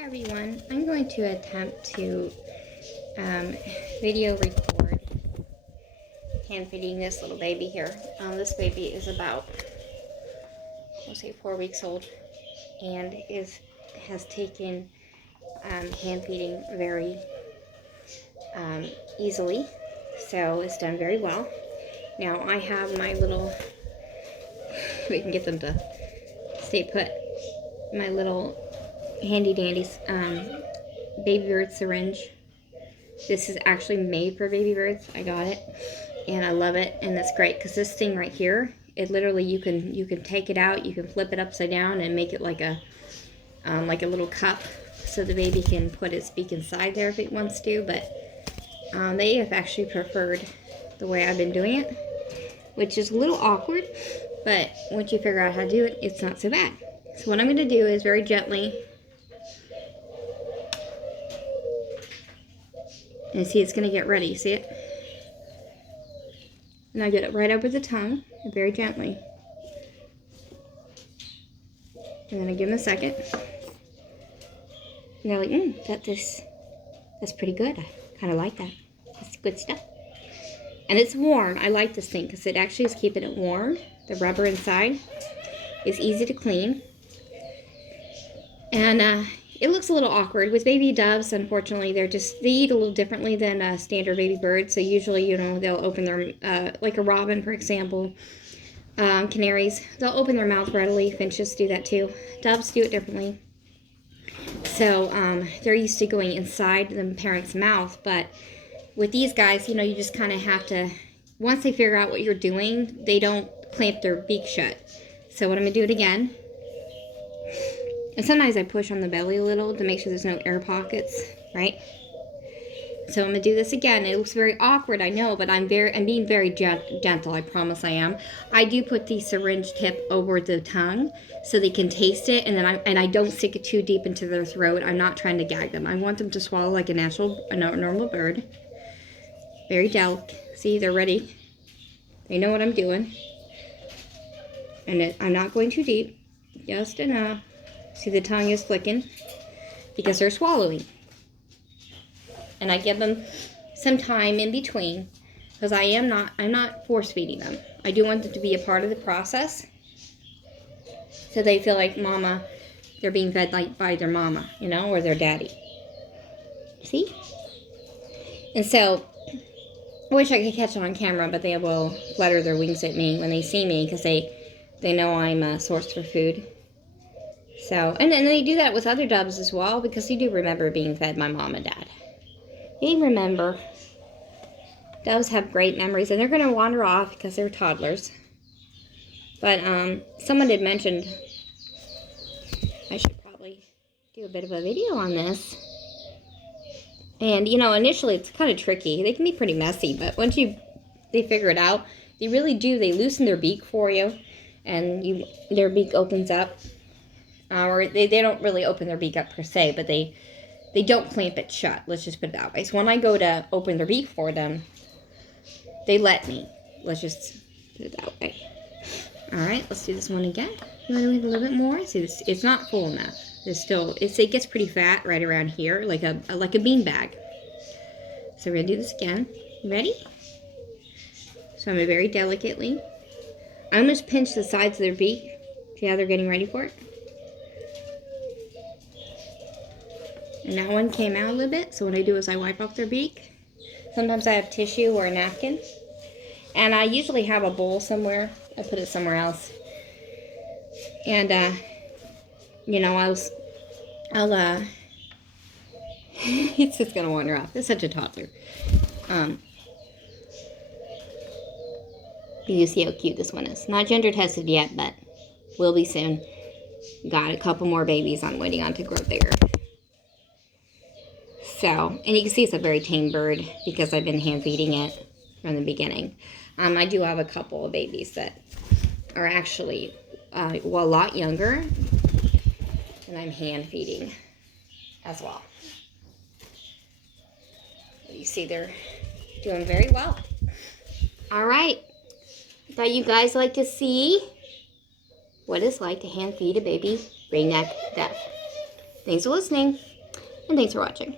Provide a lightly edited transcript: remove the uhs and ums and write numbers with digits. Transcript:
Hi everyone, I'm going to attempt to video record hand feeding this little baby here. This baby is about, let's say 4 weeks old and has taken hand feeding very easily, so it's done very well. Now I have my little, we can get them to stay put, my little handy dandy baby bird syringe. This is actually made for baby birds. I got it and I love it, and it's great because this thing right here, it literally you can take it out, you can flip it upside down and make it like a little cup so the baby can put its beak inside there if it wants to. But they have actually preferred the way I've been doing it, which is a little awkward, but once you figure out how to do it, it's not so bad. So what I'm going to do is very gently, and see, it's going to get ready, see it? And I get it right over the tongue, very gently. And then I give them a second. And they're like, that's pretty good. I kind of like that. That's good stuff. And it's warm. I like this thing because it actually is keeping it warm. The rubber inside is easy to clean. And it looks a little awkward. With baby doves, unfortunately, they eat a little differently than standard baby birds. So usually, they'll open their, like a robin, for example, canaries, they'll open their mouth readily. Finches do that too. Doves do it differently. So they're used to going inside the parent's mouth. But with these guys, you just kind of have to, once they figure out what you're doing, they don't clamp their beak shut. So what I'm going to do it again. And sometimes I push on the belly a little to make sure there's no air pockets, right? So I'm going to do this again. It looks very awkward, I know, but I'm being very gentle. I promise I am. I do put the syringe tip over the tongue so they can taste it, and then I don't stick it too deep into their throat. I'm not trying to gag them. I want them to swallow like a normal bird. Very delicate. See, they're ready. They know what I'm doing. And I'm not going too deep. Just enough. See, the tongue is flicking because they're swallowing. And I give them some time in between because I'm not force feeding them. I do want them to be a part of the process so they feel like they're being fed like by their mama, or their daddy. See? And so, I wish I could catch it on camera, but they will flutter their wings at me when they see me because they know I'm a source for food. So, and then they do that with other doves as well because they do remember being fed by mom and dad. They remember. Doves have great memories, and they're going to wander off because they're toddlers. But someone had mentioned I should probably do a bit of a video on this. And, initially it's kind of tricky. They can be pretty messy, but once they figure it out, they really do. They loosen their beak for you, and their beak opens up. Or they don't really open their beak up per se, but they don't clamp it shut. Let's just put it that way. So when I go to open their beak for them, they let me. Let's just put it that way. All right, let's do this one again. You want to do a little bit more? See, it's not full enough. It gets pretty fat right around here, like a bean bag. So we're gonna do this again. You ready? So I'm gonna very delicately. I'm gonna pinch the sides of their beak. See how they're getting ready for it? And that one came out a little bit, so what I do is I wipe off their beak. Sometimes I have tissue or a napkin. And I usually have a bowl somewhere. I put it somewhere else. And, I'll it's just going to wander off. It's such a toddler. You see how cute this one is. Not gender tested yet, but will be soon. Got a couple more babies I'm waiting on to grow bigger. So, and you can see it's a very tame bird because I've been hand feeding it from the beginning. I do have a couple of babies that are actually, a lot younger, and I'm hand feeding as well. You see they're doing very well. All right. I thought you guys like to see what it's like to hand feed a baby ringneck duck. Thanks for listening, and thanks for watching.